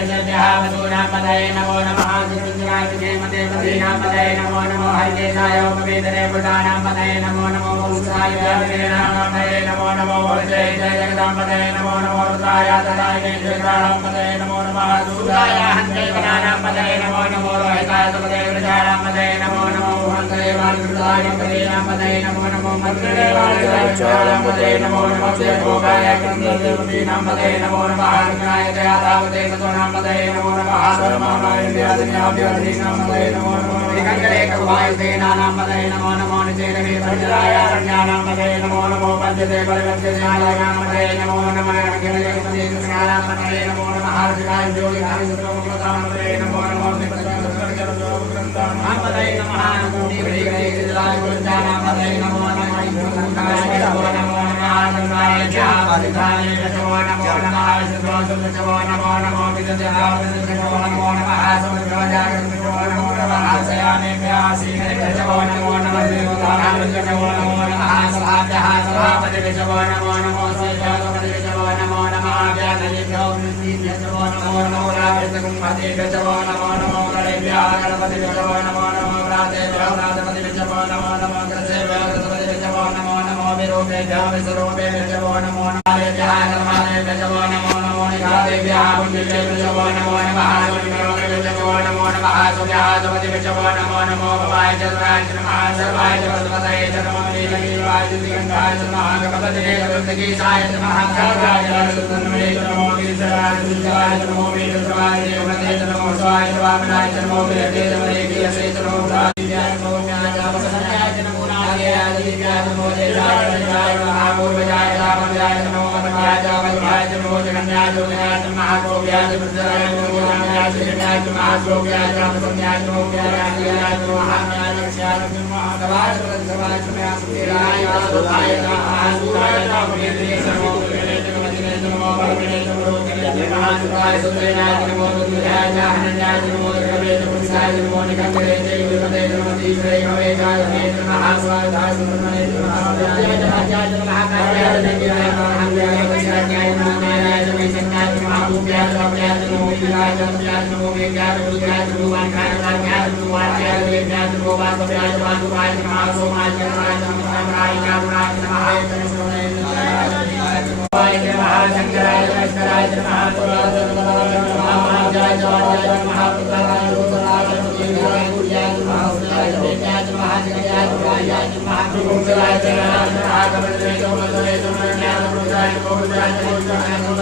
नमो नमः सुरुद्राय देवते पदे नमो नमो हरिकेशाय उपवेदने पुटानां पदये नमो नमो उषाय देवते नमो नमो जय जय जगदांबते नमो नमो रुद्राय तदाय देवतानां पदये नमो नमः सूर्याय हंसकनानां पदये नमो नमो रोहिताय पदये प्रजानां पदये नमो नमो हंसदेवाय पदये नमो नमो मंत्रदेवाय पदये नमो नमो देवोगाय कंददेवतीनां पदये नमो नमः हरिकाय दयादावते सतोनां पदये नमो नमः सर्वमाय व्याधिनां पदये नमो नमः विकंडले कवाय सेनानां पदये नमो नमो निचेरवे पंचराय रण्यानां पदये नमो नमो पंचदे परिवज्रयानां पदये नमो नमः रंगले पदये कृष्णानां पदये नमो नमः हरिकाय जोगिनां सुप्रभुतां पदये नमो नमो पदये नमः निवृत्तिये दिलाय गुरुजानां पदये नमो नमः नमो नमो नारायणाय जापरिधाय नमो नमो नमः सुब्रह्मण्य नमो नमो नमो विद्याय नमो नमो नमः सुब्रह्मण्याय नमो नमो नमः सयाने व्यासीने नमो नमो नमः देवतानां नमो नमो नमः सभाभ्यः सभापते नमो नमो नमो सैयापते नमो नमो नमः व्याधयेभ्यो नमो नमो नमो राजकुम्भते नमो नमो नमो गणेभ्यः गणपते नमो नमो नमो राजेभ्यः राजपते नमो नमो नमो ग्रसेभ्यः ग्रसपते नमो नमो नमो विरूपेभ्यः विसरूपेभ्यः नमो नमो नमः नमो नमो नमो निघातेभ्यः पुण्येभ्यः नमो नमो नमः नमो नमो नमः सूर्याजपते नमो नमो नमो भवाय चन्द्राय नमः सर्वाय जगत्पतये नमो नीलगिरिवाय दिगन्धाय नमः गणपतये जगद्गीताय नमः कालाय नमो गिरिधराय दुर्गाय नमो वीरभद्राय देवते नमो स्वाय वामनाय नमो वीरते नमो गिरिसे नमो राजाय नमो न्यायाय नमो नागयाय दिव्याय नमो जयाय महापूर्वजाय रामाय नमो मनमाय जावयाय नमो जगन्नाय जोगयाय नमः गोव्याय वृद्धाय नमो रामाय जगन्नाय नमः गोव्याय रामसंज्ञाय नमो व्यायाय नमो महानाय लक्ष्याय नमो गवाय सवाय सुमेराय आसुराय आसुराय नमो नमो नमो परमे नमो महासुराय सुरेनाय नमो दुर्गाय जाहननाय नमो रवे नमस्कार नमो निकंदरे जय विपदे नमो दीपे हवे जाय नमः स्वाहाय नमः जय जय नमः कायाय नमः हंग्याय वज्राय नमः नारायण नमः संज्ञाय नमः भूभ्याय नमः नमो विराय नमो वेगाय रुद्राय नमो वाकाय नमो वाचाय नमो वासव्याय वासुवाय नमः सोमाय नमः रामाय नमः तनसोने वाय नमः शंकराय शंकराय नमः पुराय नमः जय जय नमः पुत्राय रुद्राय नमः गुरुयाय नमः सुराय नमः जगयाय नमः गुरुराय नमः कमले नमः ज्ञान रुद्राय नमः